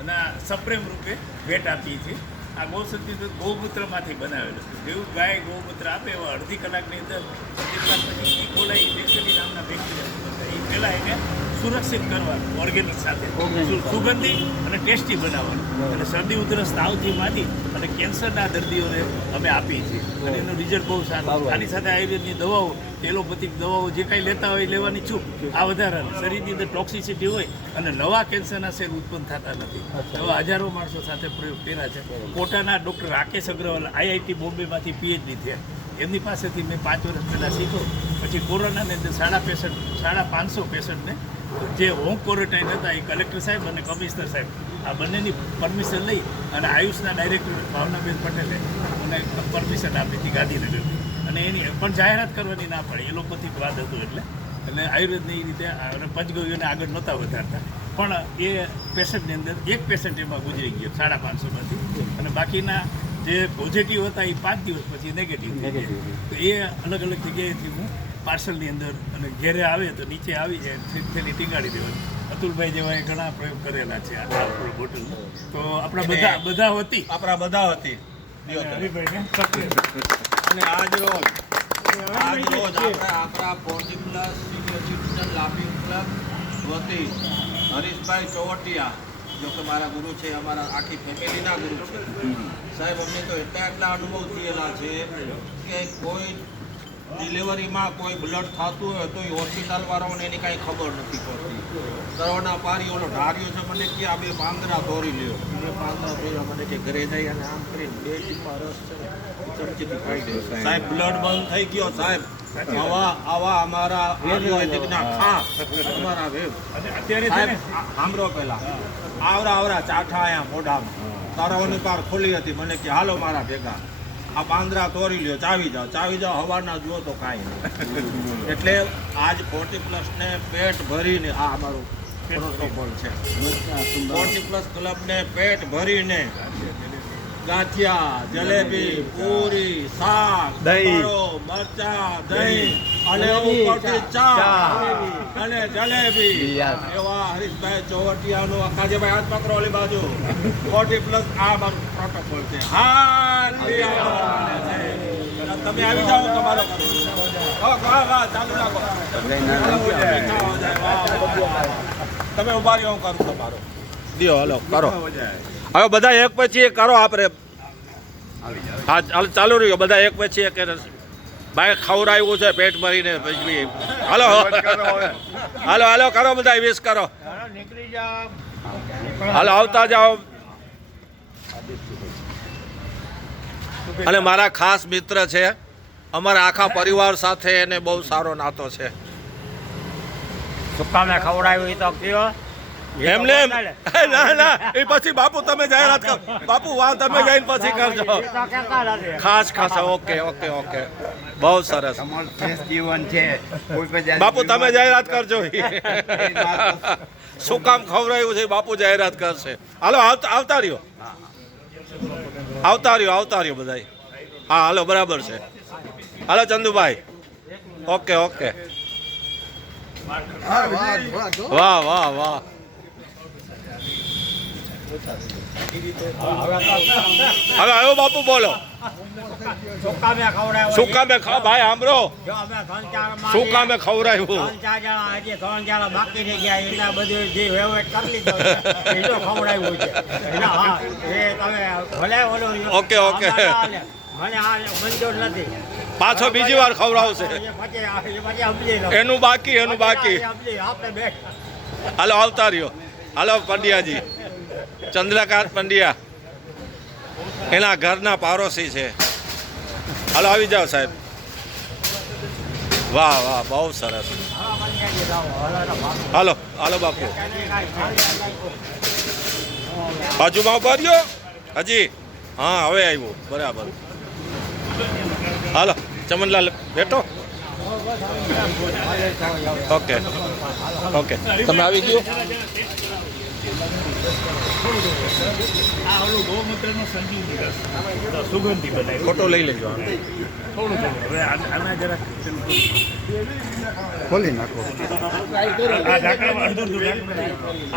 અને સપ્રેમ રૂપે ભેટ આપીએ છીએ. આ ગૌશક્તિ દૂધ ગૌમૂત્રમાંથી બનાવેલું છે. જેવું ગાય ગૌમૂત્ર આપે એવા અડધી કલાકની અંદર અડધી કલાક પછી ઈ કોલાઈ બેસેલી નામના બેક્ટેરિયા એ પહેલાં એને સુરક્ષિત કરવાનું ઓર્ગેનિક સાથે સુગંધી અને ટેસ્ટી બનાવવાનું અને શરદી ઉધરસ તાવથી માંડી અને કેન્સરના દર્દીઓને અમે આપીએ છીએ અને એનું રિઝલ્ટ બહુ સારું. આની સાથે આયુર્વેદની દવાઓ એલોપેથિક દવાઓ જે કાંઈ લેતા હોય લેવાની છૂટ. આ વધારે શરીરની અંદર ટોક્સિસિટી હોય અને નવા કેન્સરના સેલ ઉત્પન્ન થતા નથી. એવા હજારો માણસો સાથે પ્રયોગ કર્યા છે. કોટાના ડૉક્ટર રાકેશ અગ્રવાલ આઈઆઈટી બોમ્બેમાંથી પીએચડી થયા. એમની પાસેથી મેં 5 વર્ષ પહેલાં શીખ્યો. પછી કોરોનાની અંદર 550 પેશન્ટને જે હોમ ક્વોરન્ટાઇન હતા એ કલેક્ટર સાહેબ અને કમિશનર સાહેબ આ બંનેની પરમિશન લઈ અને આયુષના ડાયરેક્ટર ભાવનાબેન પટેલે મને પરમિશન આપી હતી ગાંધીનગરથી. અને એની પણ જાહેરાત કરવાની ના પડે એલોપેથિક વાત હતું એટલે આયુર્વેદની એ રીતે અને પંચગવ્યોને આગળ નહોતા વધારતા. પણ એ પેશન્ટની અંદર એક પેશન્ટ એમાં ગુજરી ગયો 550માંથી અને બાકીના જે પોઝિટિવ હતા એ 5 દિવસ પછી નેગેટિવ થઈ ગયા. તો એ અલગ અલગ જગ્યાએથી હું પાર્સલની અંદર અને ઘેરે આવે તો નીચે આવી જાય થેલી ટીંગાડી દેવાની. અતુલભાઈ જેવા ઘણા પ્રયોગ કરેલા છે આ બોટલ. તો આપણા બધા વતી હરિભાઈને અને આજ રોજ આપણા પોર્ટિપ્લસ સિનિયર સિટીઝન લાફિંગ ક્લબ વતી હરીશભાઈ ચોવટિયા જો કે મારા ગુરુ છે, અમારા આખી ફેમિલીના ગુરુ છે સાહેબ. અમને તો એટલા અનુભવ થયેલા છે કે કોઈ ડિલિવરીમાં કોઈ બ્લડ થતું હોય તો એ હોસ્પિટલવાળાઓને એની કાંઈ ખબર નથી પડતી. કરોના પારી ઓલો ઢાર્યો છે મને કે આ 2 પાંદડા તોરી લ્યો. 2 પાંદડા તોર્યા મને કે ઘરે જઈ અને આમ કરીને 2 ટીપા રસ છે ચમચીથી ખાઈ દે સાહેબ. બ્લડ બંધ થઈ ગયો સાહેબ. આવા અમારા આયુર્વેદિકના ખાસ અમારા વેબ અત્યારે સાંભળો પહેલા આવરા ચાઠા આયા મોઢામાં તારાઓની પાર ખુલ્લી હતી. મને કે હાલો મારા ભેગા આ પાંદડા તોરી લ્યો, ચાવી જાઓ હવાના જુઓ તો કાંઈ નહીં. એટલે આજ 40+ ને પેટ ભરીને આ અમારું પ્રોટોકોલ છે. 40+ ક્લબને પેટ ભરીને ગાંઠિયા, જલેબી, પૂરી, શાક, મરચા, દહીં અને ઉપરથી ચા અને જલેબી એવા હરીશભાઈ ચોવટિયાનો કાજીભાઈ હાથ પકડો ઓલી બાજુ 40+ આ મારું પ્રોટોકોલ છે. તમે આવી જાઓ તમારો ચાલુ રાખો. તમે ઉભા રહ્યો, હું કરું તમારો દિયો. હલો કરો હવે બધા એક પછી એક કરો. આપણે હા ચાલુ રહ્યો બધા એક પછી એક. ભાઈ ખવડાવ્યું છે પેટ ભરીને પછી હાલો હાલો કરો બધા વિશ કરો. હાલો આવતા જાઓ. અને મારા ખાસ મિત્ર છે, અમારા આખા પરિવાર સાથે એને બહુ સારો નાતો છે. સુકામે ખવડાવ્યું એ તો કયો એમને ના એ પછી બાપુ તમે જાહેરાત કરો. બાપુ વાહ તમે જઈને પછી કરજો ખાસ. ઓકે બહુ સરસ જીવન છે. બાપુ તમે જાહેરાત કરજો. શું કામ ખવડાવ્યું છે બાપુ જાહેરાત કરશે. હાલો આવતા રહ્યો બધા. હા હાલો બરાબર છે. હાલો ચંદુભાઈ. ઓકે વાહ હવે આવ્યો બાપુ બોલો. શું કામે ભાઈ સાંભળો શું કામે ખવડાવ્યું. બાકી થઈ ગયા એટલા બધું જે વહીવટ કરી લીધો ખવડાવ્યું છે. ઓકે મને આ મંજૂર નથી. પાછો બીજી વાર ખવડાવશે. એનું બાકી હાલો આવતા રહ્યો. હાલો પંડ્યાજી, ચંદ્રકાંત પંડ્યા એના ઘરના પાડોશી છે. હાલો આવી જાઓ સાહેબ. વાહ બહુ સરસ. હાલો બાપુ બાજુમાં ઉભા રહ્યો હજી. હા હવે આવ્યું બરાબર. હાલો ચમનલાલ બેઠો. ઓકે તમે આવી ગયો. આ ઓલું ગૌમૂત્રનો સંજીવની રસ સુગંધી બનાવી ફોટો લઈ લેજો. થોડું હવે આના જરાક ખોલી નાખો. આ ઢાંકણામાં અડધું ઢાંકણું